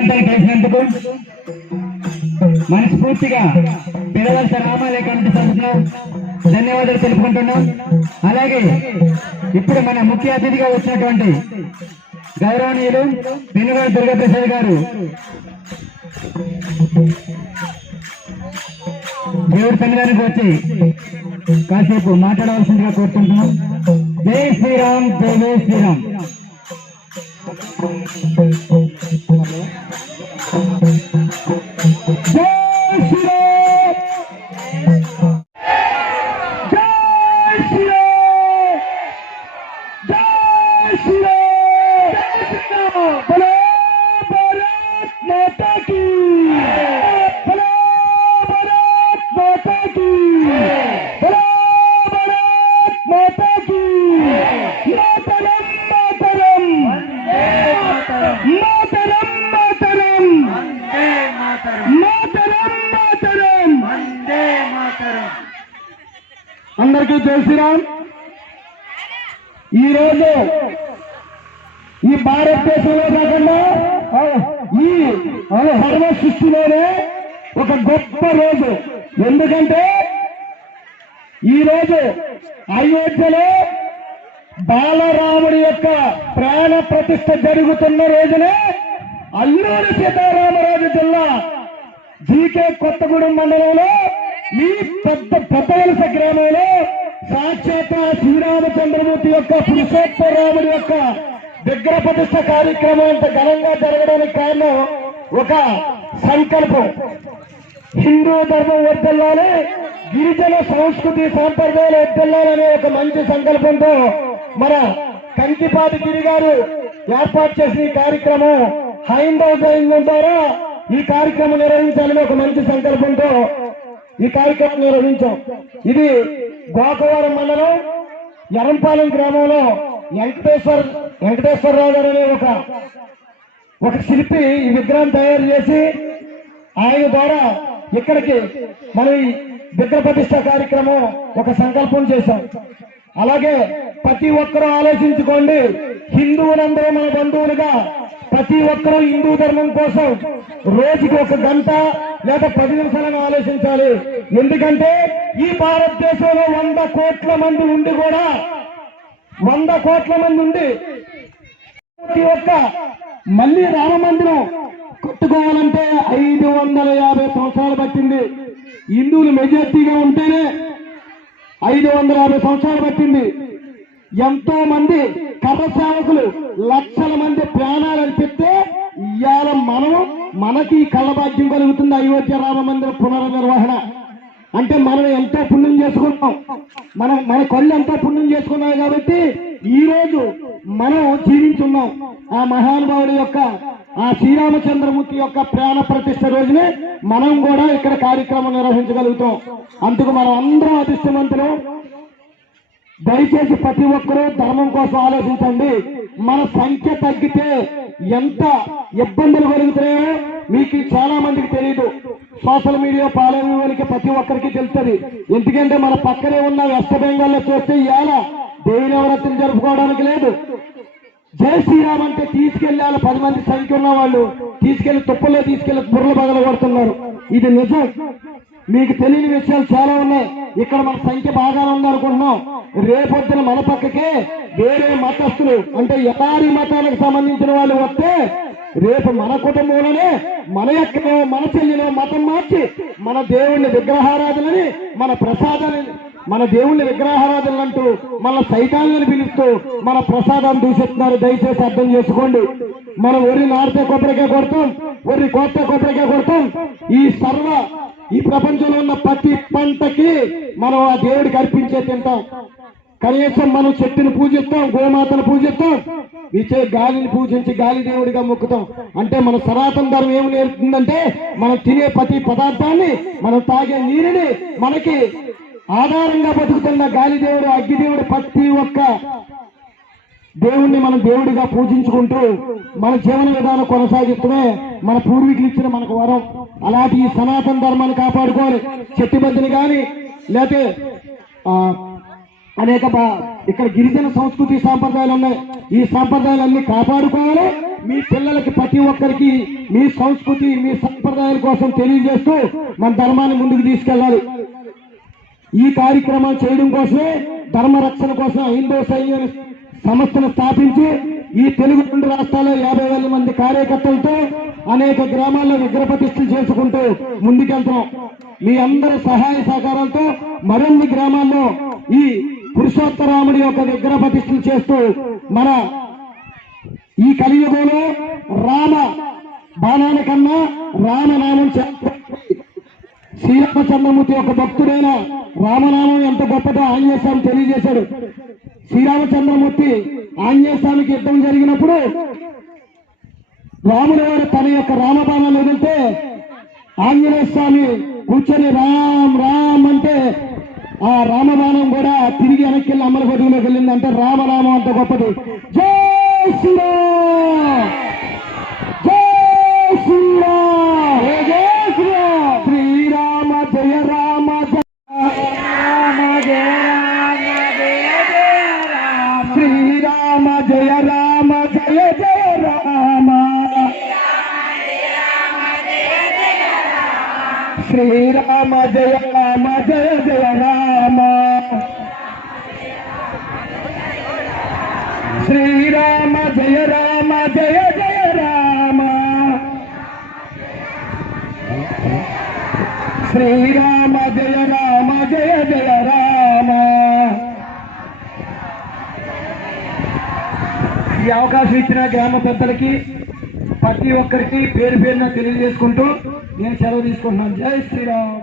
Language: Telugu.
చేసినందుకు మనస్ఫూర్తిగా పెరవలస రామాలయ కమిటీ తరఫున ధన్యవాదాలు తెలుపుకుంటున్నాం. అలాగే ఇప్పుడు మన ముఖ్య అతిథిగా వచ్చినటువంటి గౌరవనీయులు పెనుగోడు దుర్గాప్రసాద్ గారు. దేవుడి సన్నిధానికి వచ్చి కాసేపు మాట్లాడవలసిందిగా కోరుకుంటున్నాం. జై శ్రీరామ్ జై జై శ్రీరామ్. అందరికీ జై శ్రీరామ్. ఈ రోజు ఈ భారతదేశంలో కాకుండా ఈ సర్వ సృష్టిలోనే ఒక గొప్ప రోజు. ఎందుకంటే ఈ రోజు అయోధ్యలో బాలరాముడి యొక్క ప్రాణ ప్రతిష్ట జరుగుతున్న రోజునే అల్లూరి సీతారామరాజు జిల్లా జీకే కొత్తగూడెం మండలంలో ఈ పెద్ద పెద్దవలస గ్రామంలో సాక్షాత్ శ్రీరామచంద్రమూర్తి యొక్క పురుషోత్తరాముడి యొక్క విగ్రహ ప్రతిష్ట కార్యక్రమం అంత ఘనంగా జరగడానికి కారణం ఒక సంకల్పం. హిందూ ధర్మం వర్దిల్లాలి గిరిజన సంస్కృతి సాంప్రదాయాలు వర్దిల్లాలనే ఒక మంచి సంకల్పంతో మన కంకిపాటి గిరి గారు ఏర్పాటు చేసిన ఈ కార్యక్రమం హైందవ సైన్యం ద్వారా ఈ కార్యక్రమం నిర్వహించాలని ఒక మంచి సంకల్పంతో ఈ కార్యక్రమం నిర్వహించాం. ఇది గోకవరం మండలం ఎరంపాలెం గ్రామంలో వెంకటేశ్వర వెంకటేశ్వరరావు గారు అనే ఒక ఒక శిల్పి ఈ విగ్రహం తయారు చేసి ఆయన ద్వారా ఇక్కడికి మనం ఈ విగ్రహ ప్రతిష్ట కార్యక్రమం ఒక సంకల్పం చేశాం. అలాగే ప్రతి ఒక్కరూ ఆలోచించుకోండి హిందువులందరూ మన బంధువులుగా ప్రతి ఒక్కరూ హిందూ ధర్మం కోసం రోజుకి ఒక గంట లేదా పది నిమిషాలను ఆలోచించాలి. ఎందుకంటే ఈ భారతదేశంలో వంద కోట్ల మంది ఉండి కూడా వంద కోట్ల మంది ఉండి ప్రతి ఒక్క మళ్ళీ రామ మందిరం కట్టుకోవాలంటే ఐదు వందల యాభై సంవత్సరాలు పట్టింది. హిందువులు మెజార్టీగా ఉంటేనే ఐదు వందల యాభై సంవత్సరాలు పట్టింది. ఎంతో మంది కర్ర సేవకులు లక్షల మంది ప్రాణాలు అనిపిస్తే ఇవాళ మనం మనకి కళ్ళ కళ్ళభాగ్యం కలుగుతుంది. అయోధ్య రామ మందిర పునర్నిర్వహణ. అంటే మనం ఎంతో పుణ్యం చేసుకున్నాం మనం మన కళ్ళు ఎంతో పుణ్యం చేసుకున్నాం కాబట్టి ఈ రోజు మనం జీవించున్నాం. ఆ మహానుభావుడి యొక్క ఆ శ్రీరామచంద్రమూర్తి యొక్క ప్రాణ ప్రతిష్ట రోజునే మనం కూడా ఇక్కడ కార్యక్రమం నిర్వహించగలుగుతాం. అందుకు మనం అందరం అదృష్టవంతులు. దయచేసి ప్రతి ఒక్కరూ ధర్మం కోసం ఆలోచించండి. మన సంఖ్య తగ్గితే ఎంత ఇబ్బందులు కలుగుతాయో మీకు చాలా మందికి తెలియదు సోషల్ మీడియా పాలనకి ప్రతి ఒక్కరికి తెలుస్తుంది. ఎందుకంటే మన పక్కనే ఉన్న వెస్ట్ బెంగాల్లో చూస్తే ఇవాళ దేవి నవరాత్రి జరుపుకోవడానికి లేదు. జై శ్రీరామ్ అంటే తీసుకెళ్ళాలి. పది మంది సంఖ్య ఉన్న వాళ్ళు తీసుకెళ్ళి తుప్పల్లో తీసుకెళ్ళి బుర్రలు పగల కొడుతున్నారు ఇది నిజం. మీకు తెలియని విషయాలు చాలా ఉన్నాయి. ఇక్కడ మన సంఖ్య బాగా ఉంది అనుకుంటున్నాం. రేపొద్దున మన పక్కకే వేరే మతస్థులు అంటే ఎలారి మతానికి సంబంధించిన వాళ్ళు వస్తే రేపు మన కుటుంబంలోనే మన ఎక్కడో మన చెల్లిలో మతం మార్చి మన దేవుణ్ణి విగ్రహారాధనని మన ప్రసాదాన్ని మన దేవుళ్ళ విగ్రహారాధనలు అంటూ మన సైతాన్ని పిలుస్తూ మన ప్రసాదాన్ని దూషిస్తున్నారు. దయచేసి అర్థం చేసుకోండి. మనం ఒరి నాడితే కొబ్బరికాయ కొడతాం ఒరి కోట కొబ్బరికాయ కొడతాం. ఈ సర్వ ఈ ప్రపంచంలో ఉన్న ప్రతి పంటకి మనం ఆ దేవుడికి అర్పించే తింటాం. కనీసం మనం చెట్టుని పూజిస్తాం గోమాతను పూజిస్తాం ఇచ్చే గాలిని పూజించి గాలి దేవుడిగా మొక్కుతాం. అంటే మన సనాతన ధర్మం ఏమి నేర్పుతుందంటే మనం తినే ప్రతి పదార్థాన్ని మనం తాగే నీరుని మనకి ఆధారంగా బతుకుతున్న గాలి దేవుడు అగ్గి దేవుడు ప్రతి ఒక్క దేవుణ్ణి మనం దేవుడిగా పూజించుకుంటూ మన జీవన విధానం కొనసాగిస్తూనే మన పూర్వీకులు ఇచ్చిన మనకు వరం. అలాంటి ఈ సనాతన ధర్మాన్ని కాపాడుకోవాలి. చెట్టుబద్దిని కానీ లేకపోతే ఆ, అనేక ఇక్కడ గిరిజన సంస్కృతి సాంప్రదాయాలు ఉన్నాయి. ఈ సాంప్రదాయాలన్నీ కాపాడుకోవాలి. మీ పిల్లలకి ప్రతి ఒక్కరికి మీ సంస్కృతి మీ సంప్రదాయాల కోసం తెలియజేస్తూ మన ధర్మాన్ని ముందుకు తీసుకెళ్ళాలి. ఈ కార్యక్రమం చేయడం కోసమే ధర్మ రక్షణ కోసం హిందూ సైన్యాన్ని సంస్థను స్థాపించి ఈ తెలుగు రెండు రాష్ట్రాల్లో యాభై వేల మంది కార్యకర్తలతో అనేక గ్రామాల్లో విగ్రహప్రతిష్ఠలు చేసుకుంటూ ముందుకెళ్తున్నాం మీ అందరి సహాయ సహకారాలతో మరిన్ని గ్రామాల్లో ఈ పురుషోత్తరాముడి యొక్క విగ్రహ ప్రతిష్టలు చేస్తూ మన ఈ కలియుగంలో రామ బాణాల కన్నా రామనామం శ్రీరామచంద్రమూర్తి యొక్క భక్తుడైన రామనామం ఎంత గొప్పదో ఆంజనేయ స్వామి తెలియజేశాడు. శ్రీరామచంద్రమూర్తి ఆంజనేయ స్వామికి యుద్ధం జరిగినప్పుడు రాముడు తన యొక్క రామబాణాలు వదిలితే ఆంజనేయ స్వామి కూర్చొని రామ్ రామ్ అంటే ఆ రామబాణం కూడా తిరిగి వెనక్కి వెళ్ళి అమలపతిలోకి వెళ్ళింది అంటే రామరామం అంత గొప్పది. జై శ్రీరామ్! శ్రీరామ జయ రామ జయ జయ రామ. శ్రీరామ జయ రామ జయ జయ రామ. శ్రీరామ జయ రామ జయ జయ రామ. ఈ అవకాశం ఇచ్చిన గ్రామ పెద్దలకి ప్రతి ఒక్కరికి పేరు పేరున తెలియజేసుకుంటూ నేను సెలవు తీసుకుంటున్నాను. జై శ్రీరామ్.